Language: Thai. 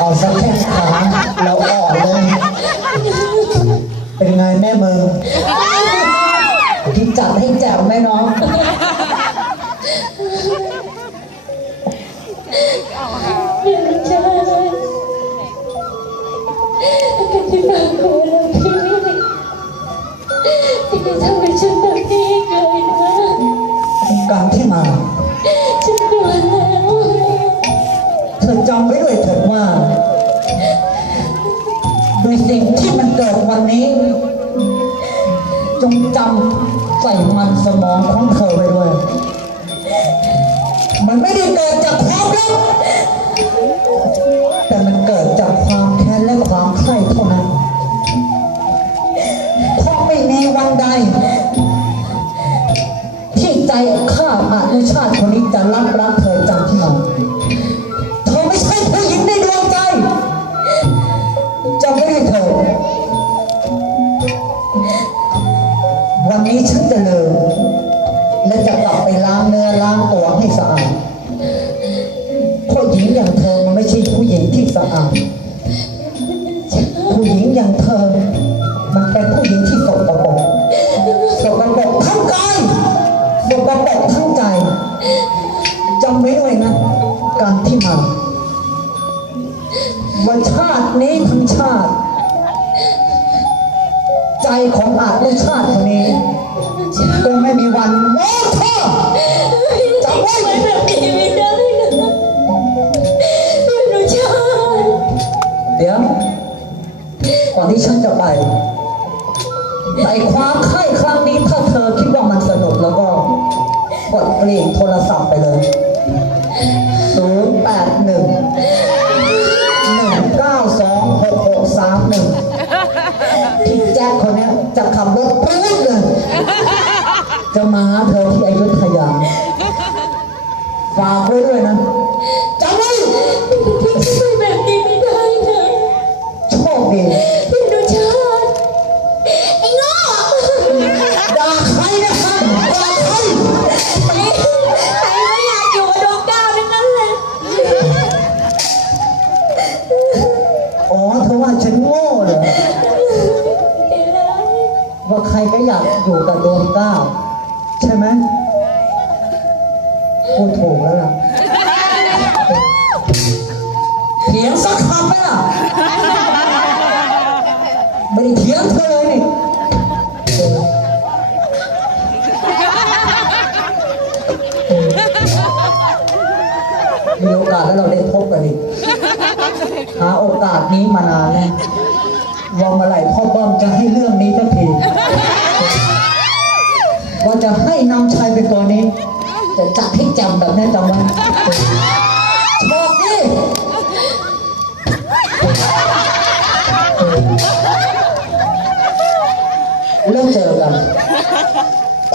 ออกสักแข้งขาเราออกเลย เป็นไงแม่มึงที่จับให้แจ๋วแม่น้องไม่รู้ อจำไว้ด้วยเถิดว่าโดยสิ่งที่มันเกิดวันนี้ จงจำใส่มันสมองของเธอไว้ด้วย มันไม่ได้เกิดจากความรักแต่มันเกิดจากความแค้นและความใคร่เท่านั้นเพราะไม่มีวันใด ที่ใจข้าอานุชาติคนนี้จะรักรัก วันนี้ฉันจะเลิกและจะกลับไปล้างเนื้อล้างตัวให้สะอาดผู้หญิงอย่างเธอมันไม่ใช่ผู้หญิงที่สะอาด ผู้หญิงอย่างเธอ มันเป็นผู้หญิงที่สกปรกสกปรกทั้งกายสกปรกทั้งใจจำไว้ด้วยนะ การที่มาว่าชาตินี้ทั้งชาติ ใจของอาจไม่ชาติคนนี้ก็ไม่มีวันโม้เธอจำไว้ไม่แบบนี้ไม่ได้นะไม่รู้จะเดี๋ยวก่อนที่ฉันจะไปในความใคร่ครั้งนี้ถ้าเธอคิดว่ามันสนุกแล้วก็ กดกริ่งโทรศัพท์ไป 1ที่แจ็คคนเนี้ยจะขับรถปื๊ดเลยจะมาหาเธอที่อยุธยาฝากไว้ด้วยนะจำไว้พี่ช่วยแบบนี้ไม่ได้นะโชคดีพี่ดูชาติไอ้โง่ด่าใครนะครับด่าใครใครใครไม่อยากอยู่กับดวงดาวทั้งนั้นเลยอ๋อเธอว่าฉันโง่เหรอเดี๋ยวนะ ว่าใครก็อยากอยู่กับดวงเก้า ใช่ไหมพูดถูกแล้วล่ะเถียงสักคำไหมล่ะไม่ได้เถียงเธอเลยนี่มีโอกาสแล้วเราได้พบกันอีกหาโอกาสนี้มานานแล้ว ว่าเมื่อไหร่พ่อเบิ้มจะให้เรื่องนี้สักทีว่าจะให้นำชัยเป็นตัวนี้ จะจัดให้จำแบบนี้จำไว้โชคดีแล้วเจอกันไป